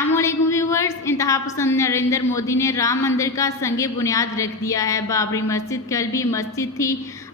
अस्सलाम वालेकुम व्यूवर्स। इंतहा पसंद नरेंद्र मोदी ने राम मंदिर का संगे बुनियाद रख दिया है। बाबरी मस्जिद कल भी मस्जिद थी,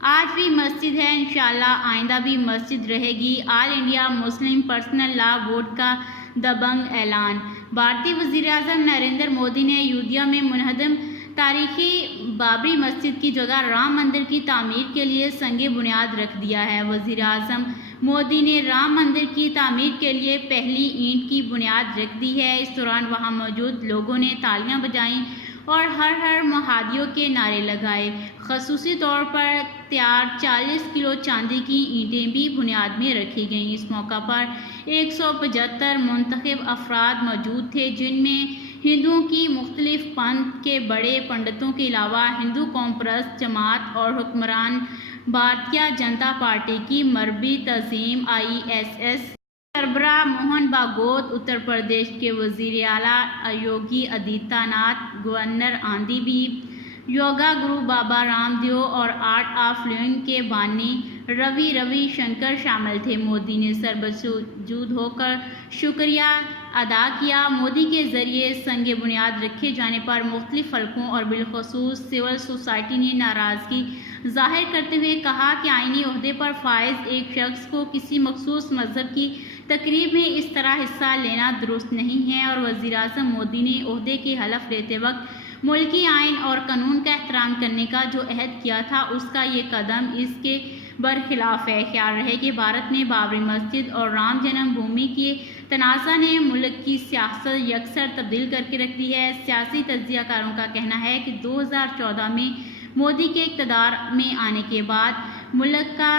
आज भी मस्जिद है, इंशाल्लाह आइंदा भी मस्जिद रहेगी। All India Muslim personal law board का दबंग ऐलान। भारतीय वज़ीर-ए-आज़म नरेंद्र मोदी ने अयोध्या में मुनहदम तारीखी बाबरी मस्जिद की जगह राम मंदिर की तामीर के लिए संगे बुनियाद रख दिया है। वज़ीर-ए-आज़म मोदी ने राम मंदिर की तामीर के लिए पहली ईंट की बुनियाद रख दी है। इस दौरान वहां मौजूद लोगों ने तालियां बजाईं और हर हर महादियों के नारे लगाए। खसूसी तौर पर तैयार 40 किलो चांदी की ईंटें भी बुनियाद में रखी गईं। इस मौका पर 175 मुंतखब अफराद मौजूद थे, जिनमें हिंदुओं की मुख्तलिफ पंथ के बड़े पंडितों के अलावा हिंदू कौम परस्त जमात और हुक्मरान भारतीय जनता पार्टी की मरबी तंजीम ISS सरबराह मोहन भागवत, उत्तर प्रदेश के वज़ीर आला योगी आदित्यनाथ, गवर्नर आनंदीबेन, योगा गुरु बाबा रामदेव और आर्ट ऑफ लिविंग के बानी रवि शंकर शामिल थे। मोदी ने सरबसुजूद होकर शुक्रिया अदा किया। मोदी के ज़रिए संगे बुनियाद रखे जाने पर मुख्तलिफ हलकों और बिलखसूस सिविल सोसाइटी ने नाराज़गी ज़ाहिर करते हुए कहा कि आईनी ओहदे पर फाइज एक शख्स को किसी मखसूस मज़हब की तकरीब में इस तरह हिस्सा लेना दुरुस्त नहीं है। और वज़ीर-ए-आज़म मोदी ने ओहदे के हलफ लेते वक्त मुल्की आइन और कानून का एहतराम करने का जो अहद किया था, उसका ये कदम इसके बरखिलाफ है। ख्याल रहे कि भारत में बाबरी मस्जिद और राम जन्मभूमि के तनाज़ा ने मुल्क की सियासत यकसर तब्दील करके रख दी है। सियासी तज्ज़ियाकारों का कहना है कि 2014 में मोदी के इक़्तिदार में आने के बाद मुल्क का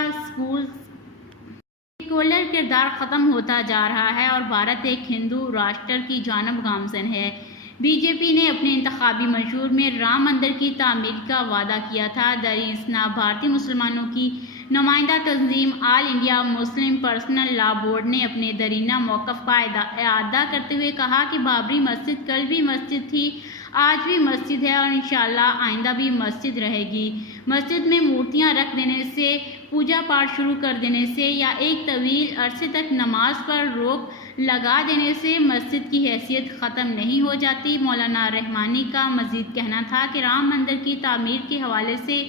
सेकुलर किरदार ख़त्म होता जा रहा है और भारत एक हिंदू राष्ट्र की जानब गामज़न है। बीजेपी ने अपने इंतखाबी मंशूर में राम मंदिर की तामीर का वादा किया था। दरियासना भारतीय मुसलमानों की नुमाइंदा तंजीम all India Muslim personal law board ने अपने दरीना मौक़िफ़ का इआदा करते हुए कहा कि बाबरी मस्जिद कल भी मस्जिद थी, आज भी मस्जिद है और इंशाल्लाह आइंदा भी मस्जिद रहेगी। मस्जिद में मूर्तियां रख देने से, पूजा पाठ शुरू कर देने से या एक तवील अरसे तक नमाज पर रोक लगा देने से मस्जिद की हैसियत ख़त्म नहीं हो जाती। मौलाना रहमानी का मज़ीद कहना था कि राम मंदिर की तामीर के हवाले से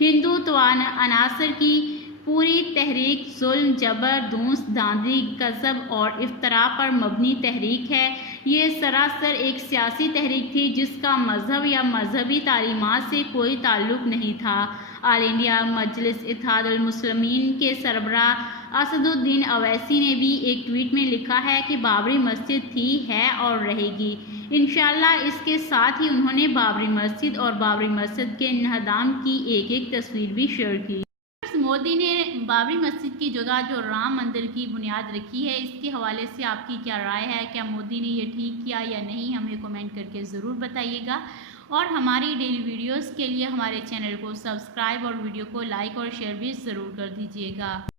हिंदू अनासर की पूरी तहरीक जुल्म, जबर, दूस, धांधली, कज़ब और इफ्तरा पर मबनी तहरीक है। ये सरासर एक सियासी तहरीक थी जिसका मज़हब या मजहबी तालीमात से कोई ताल्लुक़ नहीं था। ऑल इंडिया मजलिस इत्तेहादुल मुस्लिमीन के सरबराह असदुद्दीन अवैसी ने भी एक ट्वीट में लिखा है कि बाबरी मस्जिद थी, है और रहेगी इंशाल्लाह। इसके साथ ही उन्होंने बाबरी मस्जिद और बाबरी मस्जिद के इन्हदाम की एक तस्वीर भी शेयर की। मोदी ने बाबरी मस्जिद की जगह जो राम मंदिर की बुनियाद रखी है, इसके हवाले से आपकी क्या राय है? क्या मोदी ने ये ठीक किया या नहीं? हमें कमेंट करके ज़रूर बताइएगा। और हमारी डेली वीडियोस के लिए हमारे चैनल को सब्सक्राइब और वीडियो को लाइक और शेयर भी ज़रूर कर दीजिएगा।